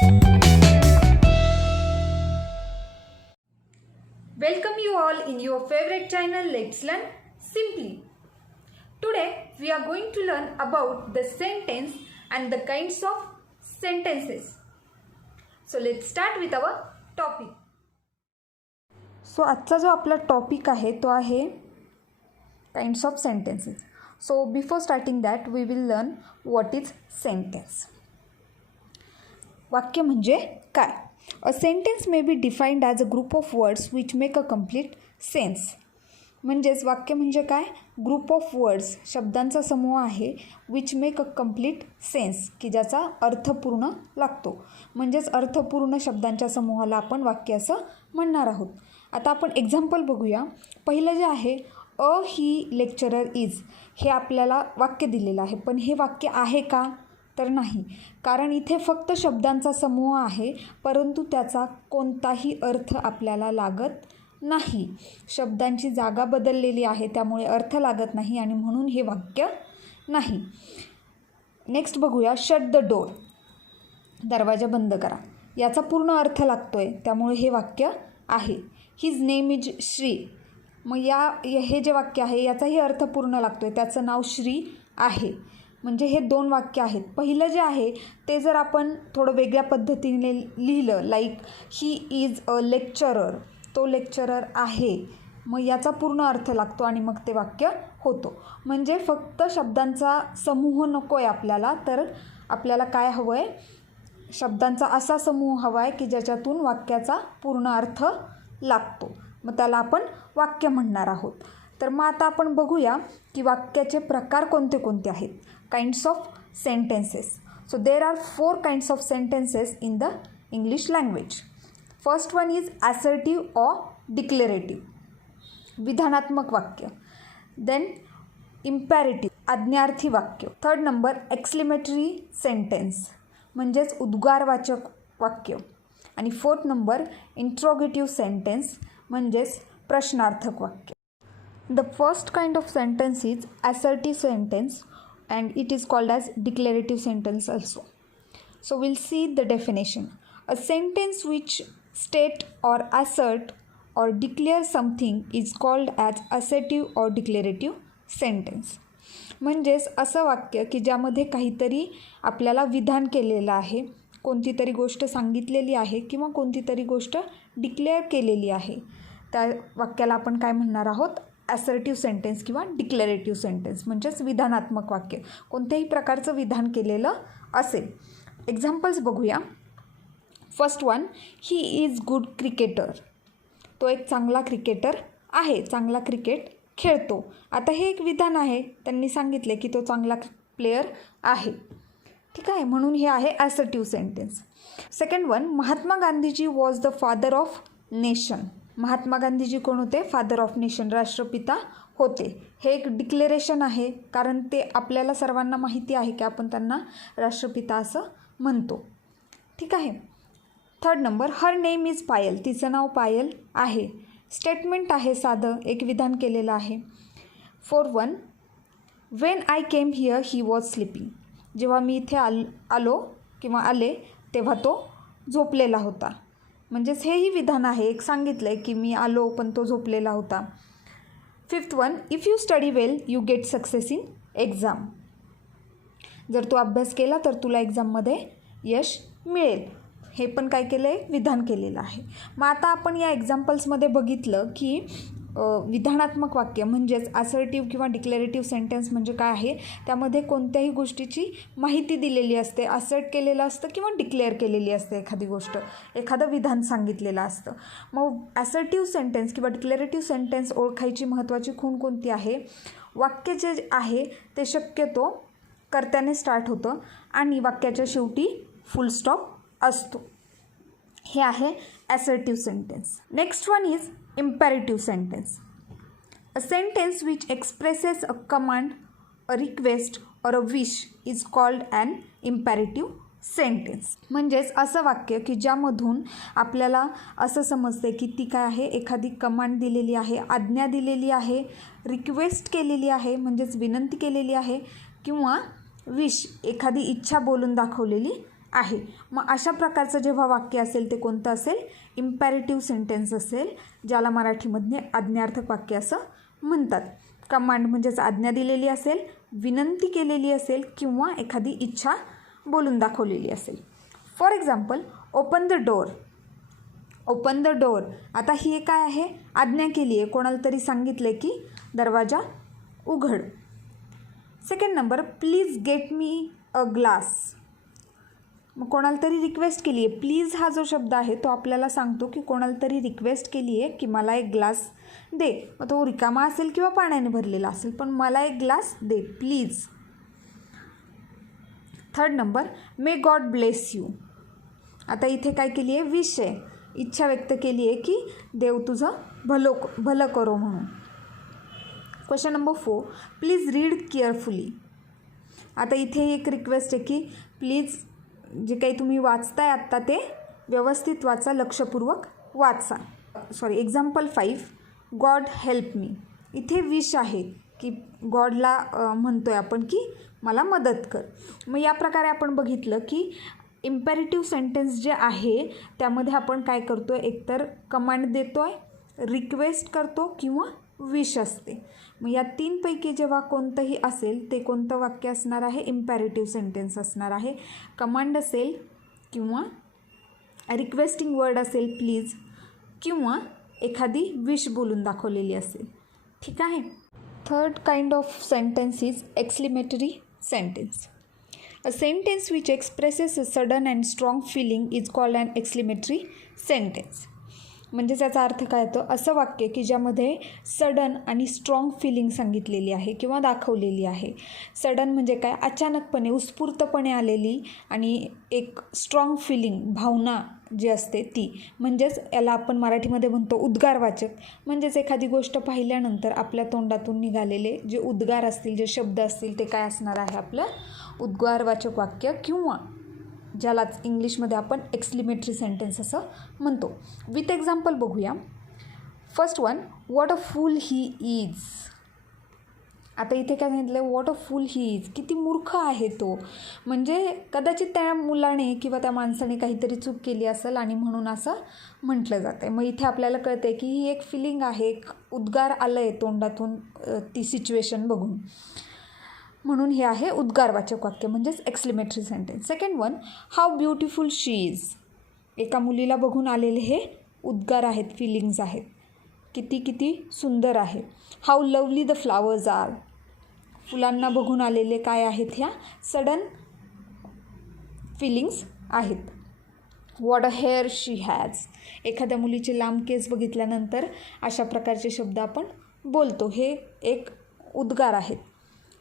Welcome you all in your favorite channel Let's Learn Simply. Today we are going to learn about the sentence and the kinds of sentences. So let's start with our topic. So आजचा जो आपला topic आहे तो आहे kinds of sentences. So before starting that we will learn what is sentence. वाक्य म्हणजे काय? A sentence may be defined as a group of words which make a complete sense. म्हणजेच वाक्य म्हणजे काय? ग्रुप ऑफ वर्ड्स, शब्दांचा समूह आहे which make a complete sense, की ज्याचा अर्थपूर्ण लागतो. म्हणजेच अर्थपूर्ण शब्दांच्या समूहाला आपण वाक्य असं म्हणणार आहोत. आता आपण एक्झाम्पल बघूया. पहिलं जे आहे अ ही लेक्चरर इज, हे आपल्याला वाक्य दिलेलं आहे, पण हे वाक्य आहे का? तर नाही, कारण इथे फक्त शब्दांचा समूह आहे, परंतु त्याचा कोणताही अर्थ आपल्याला लागत नाही. शब्दांची जागा बदललेली आहे, त्यामुळे अर्थ लागत नाही आणि म्हणून हे वाक्य नाही. नेक्स्ट बघूया शट द डोर, दरवाजा बंद करा, याचा पूर्ण अर्थ लागतो आहे, त्यामुळे हे वाक्य आहे. हिज नेम इज श्री, मग हे जे वाक्य आहे याचाही अर्थ पूर्ण लागतो आहे, त्याचं नाव श्री आहे. म्हणजे हे दोन वाक्य आहेत. पहिलं जे आहे ते जर आपण थोडं वेगळ्या पद्धतीने लिहिलं, like he is a lecturer, तो लेक्चरर आहे, मग याचा पूर्ण अर्थ लागतो आणि मग ते वाक्य होतो. म्हणजे फक्त शब्दांचा समूह नको आहे आपल्याला, तर आपल्याला काय हवं आहे? शब्दांचा असा समूह हवा आहे की ज्याच्यातून वाक्याचा पूर्ण अर्थ लागतो, मग त्याला आपण वाक्य म्हणणार आहोत. तर मग आता आपण बघूया की वाक्याचे प्रकार कोणते कोणते आहेत. Kinds of sentences. So there are 4 kinds of sentences in the English language. First one is assertive or declarative, विधानात्मक वाक्य. देन इम्पॅरेटिव्ह, आज्ञार्थी वाक्य. थर्ड नंबर एक्सक्लेमेटरी सेंटेन्स, म्हणजेच उद्गारवाचक वाक्य. आणि फोर्थ नंबर इंट्रोगेटिव्ह सेंटेन्स, म्हणजेच प्रश्नार्थक वाक्य. The first kind of sentence is assertive sentence and it is called as declarative sentence also. So we'll see the definition. A sentence which state or assert or declare something is called as assertive or declarative sentence. म्हणजेच असं वाक्य की ज्यामध्ये काहीतरी आपल्याला विधान केलेलं आहे, कोणती तरी गोष्ट सांगितलेली आहे किंवा कोणती तरी गोष्ट डिक्लेअर केलेली आहे, त्या वाक्याला आपण काय म्हणणार आहोत? ॲसर्टिव्ह सेंटेन्स किंवा डिक्लेरेटिव्ह सेंटेन्स, म्हणजेच विधानात्मक वाक्य, कोणत्याही प्रकारचं विधान केलेलं असेल. एक्झाम्पल्स बघूया. First one, he is good cricketer, तो एक चांगला क्रिकेटर आहे, चांगला क्रिकेट खेळतो. आता हे एक विधान आहे, त्यांनी सांगितले की तो चांगला प्लेयर आहे, ठीक आहे, म्हणून हे आहे assertive sentence. Second one, Mahatma Gandhiji was the father of nation. Mahatma Gandhiji कोण होते? फादर ऑफ नेशन, राष्ट्रपिता होते. हे एक डिक्लेरेशन आहे, कारण ते आपल्याला सर्वांना माहिती आहे की आपण त्यांना राष्ट्रपिता असं म्हणतो, ठीक आहे. Third number, her name is Payal, तिचं नाव पायल आहे. स्टेटमेंट आहे, साधं एक विधान केलेलं आहे. Fourth one, when I came here he was sleeping, जेव्हा मी इथे आलो किंवा आले तेव्हा तो झोपलेला होता. म्हणजेच हेही विधान आहे, एक सांगितलं आहे की मी आलो पण तो झोपलेला होता. Fifth one, if you study well you get success in exam, जर तू अभ्यास केला तर तुला एक्झाममध्ये यश मिळेल. हे पण काय केलं आहे? विधान केलेलं आहे. मग आता आपण या एक्झाम्पल्समध्ये बघितलं की विधानात्मक वाक्य म्हणजेच असर्टिव्ह किंवा डिक्लेरेटिव्ह सेंटेन्स म्हणजे काय आहे? त्यामध्ये कोणत्याही गोष्टीची माहिती दिलेली असते, असर्ट केलेलं असतं किंवा डिक्लेअर केलेली असते एखादी गोष्ट, एखादं विधान सांगितलेलं असतं. मग असर्टिव्ह सेंटेन्स किंवा डिक्लेरेटिव्ह सेंटेन्स ओळखायची महत्त्वाची खूण कोणती आहे? वाक्य जे आहे ते शक्यतो कर्त्याने स्टार्ट होतं आणि वाक्याच्या शेवटी फुल स्टॉप असतो. हे आहे assertive sentence. Next one is imperative sentence. A sentence which expresses a command, a request or a wish is called an imperative sentence. म्हणजेच असं वाक्य की ज्यामधून आपल्याला असं समजते की ती काय आहे? एखादी कमांड दिलेली आहे, आज्ञा दिलेली आहे, रिक्वेस्ट केलेली आहे म्हणजेच विनंती केलेली आहे, किंवा विश एखादी इच्छा बोलून दाखवलेली आहे. मग अशा प्रकारचं जेव्हा वाक्य असेल ते कोणतं असेल? इम्पॅरेटिव्ह सेंटेन्स असेल, ज्याला मराठीमध्ये आज्ञार्थक वाक्य असं म्हणतात. कमांड म्हणजेच आज्ञा दिलेली असेल, विनंती केलेली असेल किंवा एखादी इच्छा बोलून दाखवलेली असेल. For example, open the door. Open the door. आता ही काय आहे? आज्ञा केली आहे, कोणाला तरी सांगितलं की दरवाजा उघड. Second number, please get me a glass. मग कोणाला तरी रिक्वेस्ट केली आहे. प्लीज हा जो शब्द आहे तो आपल्याला सांगतो की कोणाला तरी रिक्वेस्ट केली आहे की मला एक ग्लास दे. मग तो रिकामा असेल किंवा पाण्याने भरलेला असेल, पण मला एक glass they please. Third number, may God bless you. आता इथे काय केली आहे? विश आहे, इच्छा व्यक्त केली आहे की देव तुझं भलं करो म्हणून. Question number 4, please read carefully. आता इथे एक रिक्वेस्ट आहे की प्लीज जे काही तुम्ही वाचताय आत्ता ते व्यवस्थित वाचा, लक्षपूर्वक वाचा. Example 5, God help me. इथे विश आहे की गॉडला म्हणतोय आपण की मला मदत कर. मग या प्रकारे आपण बघितलं की इम्पॅरेटिव्ह सेंटेन्स जे आहे त्यामध्ये आपण काय करतो आहे? एकतर कमांड देतो आहे, रिक्वेस्ट करतो किंवा विश असते. मग या तीनपैकी जेव्हा कोणतंही असेल ते कोणतं वाक्य असणार आहे? इम्पॅरेटिव्ह सेंटेन्स असणार आहे. कमांड असेल किंवा रिक्वेस्टिंग वर्ड असेल प्लीज, किंवा एखादी विश बोलून दाखवलेली असेल. ठीक आहे. Third kind of sentence is exclamatory sentence. A sentence which expresses a sudden and strong feeling is called an exclamatory sentence. म्हणजे त्याचा अर्थ काय होतो? असं वाक्य की ज्यामध्ये सडन आणि स्ट्रॉंग फिलिंग सांगितलेली आहे किंवा दाखवलेली आहे. सडन म्हणजे काय? अचानकपणे, उत्स्फूर्तपणे आलेली, आणि एक स्ट्रॉंग फिलिंग, भावना जी असते ती. म्हणजेच याला आपण मराठीमध्ये म्हणतो उद्गारवाचक. म्हणजेच एखादी गोष्ट पाहिल्यानंतर आपल्या तोंडातून निघालेले जे उद्गार असतील, जे शब्द असतील, ते काय असणार आहे? आपलं उद्गारवाचक वाक्य, किंवा ज्यालाच इंग्लिशमध्ये आपण एक्सक्लेमेटरी सेंटेन्स असं म्हणतो. विथ एक्झाम्पल बघूया. First one, what a fool he is. आता इथे काय सांगितलं? What a fool he is. किती मूर्ख आहे तो. म्हणजे कदाचित त्या मुलाने किंवा त्या माणसाने काहीतरी चूक केली असेल आणि म्हणून असं म्हटलं जातं आहे. मग इथे आपल्याला कळतं आहे की ही एक फिलिंग आहे, एक उद्गार आलं आहे तोंडातून ती सिच्युएशन बघून, म्हणून हे आहे उद्गारवाचक वाक्य म्हणजेच exclamatory sentence. Second one, how beautiful she is. एका मुलीला बघून आलेले हे उद्गार आहेत, फिलिंग्ज आहेत. किती सुंदर आहे. How lovely the flowers are. फुलांना बघून आलेले काय आहेत? ह्या सडन फिलिंग्स आहेत. What a hair she has. एखाद्या मुलीचे लांब केस बघितल्यानंतर अशा प्रकारचे शब्द आपण बोलतो. हे एक उद्गार आहेत.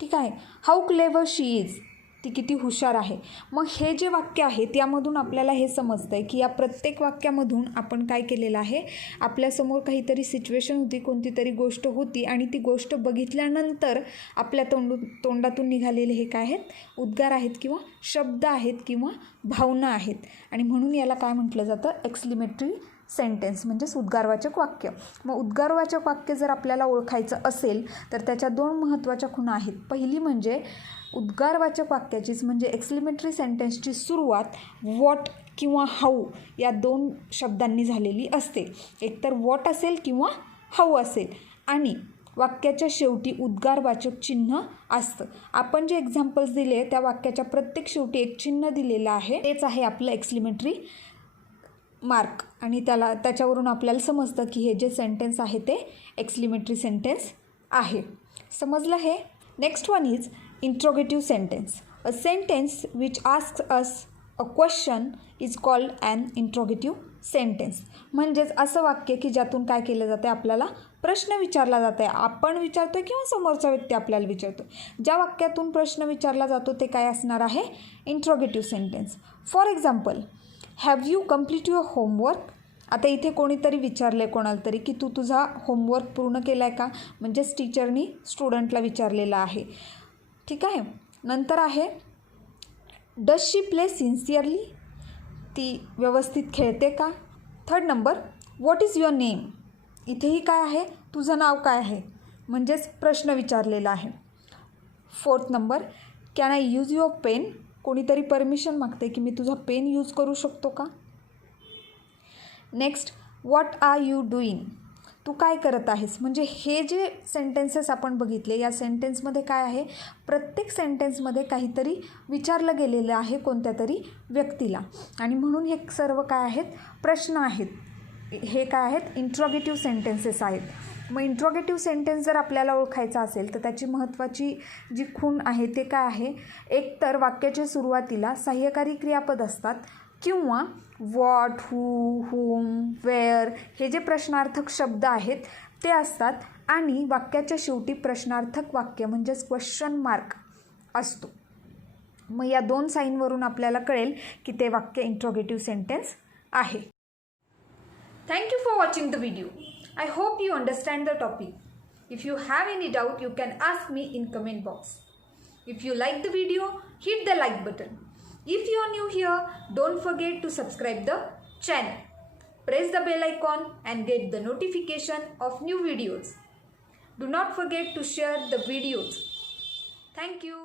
ठीक आहे. How clever she is. ती किती हुशार आहे. मग हे जे वाक्य आहे त्यामधून आपल्याला हे समजतं आहे की या प्रत्येक वाक्यामधून आपण काय केलेलं आहे? आपल्यासमोर काहीतरी सिच्युएशन होती, कोणती तरी गोष्ट होती, आणि ती गोष्ट बघितल्यानंतर आपल्या तोंडातून निघालेले हे काय आहेत? उद्गार आहेत किंवा शब्द आहेत किंवा भावना आहेत. आणि म्हणून याला काय म्हटलं जातं? एक्सक्लेमेटरी सेंटेन्स म्हणजेच उद्गारवाचक वाक्य. मग उद्गारवाचक वाक्य जर आपल्याला ओळखायचं असेल तर त्याच्या 2 महत्त्वाच्या खुणा आहेत. पहिली म्हणजे उद्गारवाचक वाक्याचीच म्हणजे एक्सक्लेमेटरी सेंटेन्सची सुरुवात व्हॉट किंवा हाऊ या 2 शब्दांनी झालेली असते. एकतर व्हॉट असेल किंवा हाऊ असेल, आणि वाक्याच्या शेवटी उद्गारवाचक चिन्ह असतं. आपण जे एक्झाम्पल्स दिले त्या वाक्याच्या प्रत्येक शेवटी एक चिन्ह दिलेलं आहे, तेच आहे आपलं एक्सक्लेमेटरी मार्क. आणि त्याच्यावरून आपल्याला समजतं की हे जे सेंटेन्स आहे ते एक्सक्लेमेटरी सेंटेन्स आहे. समजलं हे? Next one is interrogative sentence. A sentence which asks us a question is called an interrogative sentence. म्हणजेच असं वाक्य की ज्यातून काय केलं जातं? आपल्याला प्रश्न विचारला जात आहे. आपण विचारतो आहे किंवा समोरचा व्यक्ती आपल्याला विचारतो. ज्या वाक्यातून प्रश्न विचारला जातो ते काय असणार आहे? Interrogative sentence. For example, have you complete your homework. आता इथे कोणीतरी विचारलं आहे कोणाला तरी की तू तुझा होमवर्क पूर्ण केला आहे का? म्हणजेच टीचरनी स्टुडंटला विचारलेलं आहे. ठीक आहे. नंतर आहे डज शी प्ले सिन्सिअरली. ती व्यवस्थित खेळते का? Third number, what is your name. इथेही काय आहे? तुझं नाव काय आहे? म्हणजेच प्रश्न विचारलेला आहे. Fourth number, can I use your pen. कोणीतरी परमिशन मागते की मी तुझा पेन यूज करू शकतो का? Next, what are you doing? तू काय करत आहेस? म्हणजे हे जे सेंटेन्सेस आपण बघितले, या सेंटेन्समध्ये काय आहे, प्रत्येक सेंटेन्समध्ये काहीतरी विचारलं गेलेलं आहे कोणत्या तरी व्यक्तीला, आणि म्हणून हे सर्व काय आहेत, प्रश्न आहेत. हे काय आहेत, इंट्रॉगेटिव्ह सेंटेन्सेस आहेत. मग इंट्रॉगेटिव्ह सेंटेन्स जर आपल्याला ओळखायचा असेल तर त्याची महत्त्वाची जी खूण आहे ते काय आहे, एकतर वाक्याच्या सुरुवातीला सहाय्यकारी क्रियापद असतात किंवा व्हॉट, हू, हुम, वेअर हे जे प्रश्नार्थक शब्द आहेत ते असतात, आणि वाक्याच्या शेवटी प्रश्नार्थक वाक्य म्हणजेच क्वेश्चन मार्क असतो. मग या 2 साईनवरून आपल्याला कळेल की ते वाक्य इंट्रॉगेटिव्ह सेंटेन्स आहे. Thank you for watching the video. I hope you understand the topic. If you have any doubt, you can ask me in comment box. If you like the video, hit the like button. If you are new here, don't forget to subscribe the channel. Press the bell icon and get the notification of new videos. Do not forget to share the videos. Thank you.